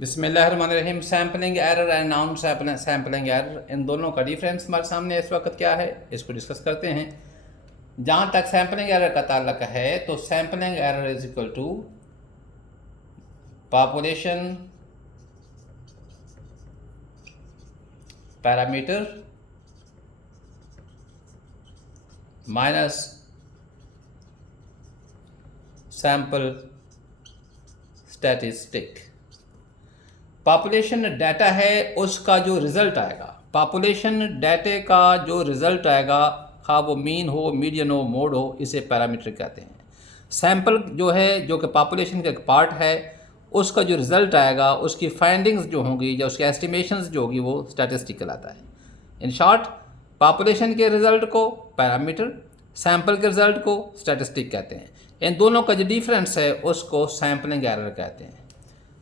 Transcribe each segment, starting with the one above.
बिस्मिल्लाहिर्रहमानिर्रहीम। Sampling error and non sampling error, इन दोनों का डिफरेंस हमारे सामने इस वक्त क्या है, इसको डिस्कस करते हैं। जहाँ तक सैम्पलिंग एरर का ताल्लुक है तो sampling error is equal to population parameter minus sample statistic. Population data है, उसका जो रिज़ल्ट आएगा, पॉपुलेशन डाटे का जो रिज़ल्ट आएगा, खा वो मीन हो, मीडियन हो, मोड हो, इसे पैरामीटर कहते हैं। सैम्पल जो है, जो कि पॉपुलेशन का एक पार्ट है, उसका जो रिज़ल्ट आएगा, उसकी फाइंडिंग्स जो होंगी या उसकी एस्टिमेशंस जो होगी, वो स्टैटिस्टिक कहलाता है। इन शॉर्ट, पॉपुलेशन के रिज़ल्ट को पैरामीटर, सैम्पल के रिज़ल्ट को स्टैटिस्टिक कहते हैं। इन दोनों का जो डिफरेंस है उसको सैम्पलिंग एरर कहते हैं।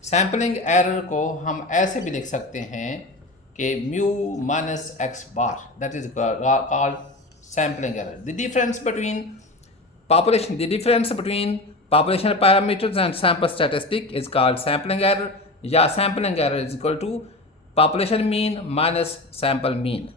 सैम्पलिंग एरर को हम ऐसे भी लिख सकते हैं कि mu minus x bar, that is called sampling error. The difference between population parameters and sample statistic is called sampling error, या sampling error is equal to population mean minus sample mean,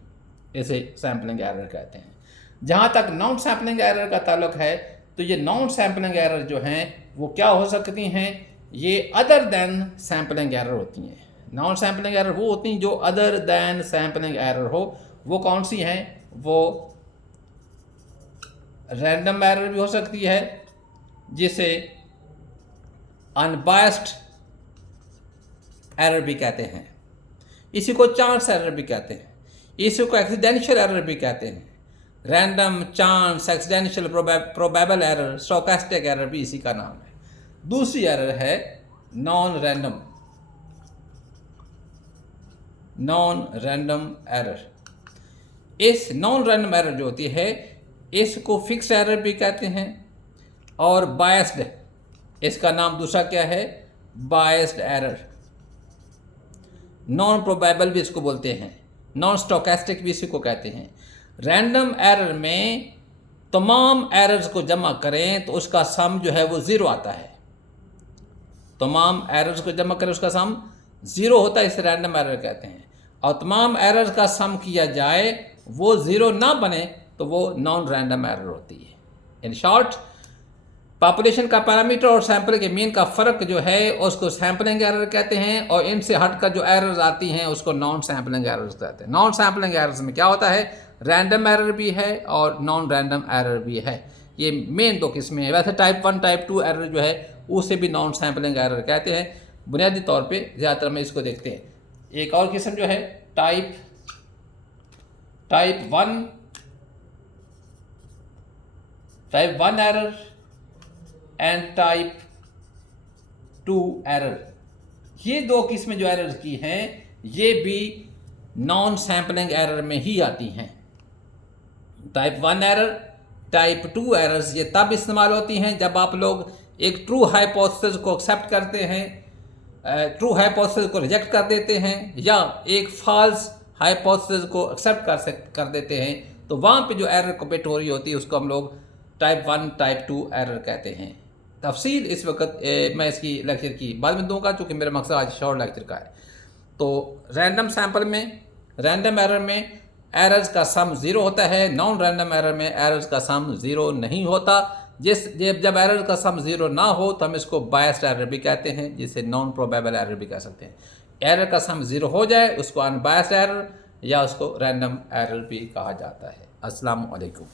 इसे sampling error कहते हैं। जहाँ तक non sampling error का ताल्लुक है तो ये नॉन सैम्पलिंग एरर जो हैं वो क्या हो सकती हैं, ये अदर दैन सैम्पलिंग एरर होती हैं। नॉन सैम्पलिंग एरर वो होती हैं जो अदर दैन सैम्पलिंग एरर हो। वो कौन सी हैं? वो रैंडम एरर भी हो सकती है, जिसे अनबायस्ड एरर भी कहते हैं, इसी को चांस एरर भी कहते हैं, इसी को एक्सीडेंशियल एरर भी कहते हैं। Random, chance, accidential, probable error, stochastic error भी इसी का नाम है। दूसरी एरर है नॉन रैंडम एरर। इस नॉन रैंडम एरर जो होती है इसको फिक्स एरर भी कहते हैं, और बायस्ड, इसका नाम दूसरा क्या है, बायस्ड एरर। नॉन प्रोबेबल भी इसको बोलते हैं, नॉन स्टोकेस्टिक भी इसी को कहते हैं। रैंडम एरर में तमाम एरर्स को जमा करें तो उसका सम जो है वो ज़ीरो आता है। तमाम एरर्स को जमा करें उसका सम ज़ीरो होता है, इसे रैंडम एरर कहते हैं। और तमाम एरर्स का सम किया जाए वो ज़ीरो ना बने तो वो नॉन रैंडम एरर होती है। इन शॉर्ट, पॉपुलेशन का पैरामीटर और सैंपल के मीन का फ़र्क जो है उसको सैम्पलिंग एरर कहते हैं, और इनसे हटकर जो एरर्स आती हैं उसको नॉन सैम्पलिंग एरर्स कहते हैं। नॉन सैम्पलिंग एरर्स में क्या होता है, रैंडम एरर भी है और नॉन रैंडम एरर भी है। ये मेन दो किस्में हैं। वैसे टाइप 1 टाइप 2 एरर जो है उसे भी नॉन सैम्पलिंग एरर कहते हैं। बुनियादी तौर पे ज़्यादातर में इसको देखते हैं। एक और किस्म जो है type 1 error and type 2 error. ये दो किस्में जो एरर की हैं ये भी नॉन सैम्पलिंग एरर में ही आती हैं। टाइप 1 एरर, टाइप 2 एरर्स ये तब इस्तेमाल होती हैं जब आप लोग एक ट्रू हाइपोथेसिस को एक्सेप्ट करते हैं, ट्रू हाइपोथेसिस को रिजेक्ट कर देते हैं, या एक फॉल्स हाइपोथेसिस को एक्सेप्ट कर देते हैं, तो वहाँ पे जो एरर कमिट हो रही होती है उसको हम लोग टाइप 1 टाइप 2 एरर कहते हैं। तफसील इस वक्त मैं इसकी लेक्चर की बाद में दूंगा, चूँकि मेरा मकसद आज शॉर्ट लेक्चर का है। तो रैंडम एरर में एरर्स का सम ज़ीरो होता है, नॉन रैंडम एरर में एरर्स का सम ज़ीरो नहीं होता। जब एरर का सम ज़ीरो ना हो तो हम इसको बायस्ड एरर भी कहते हैं, जिसे नॉन प्रोबेबल एरर भी कह सकते हैं। एरर का सम ज़ीरो हो जाए उसको अनबायस्ड एरर या उसको रैंडम एरर भी कहा जाता है। अस्सलाम वालेकुम।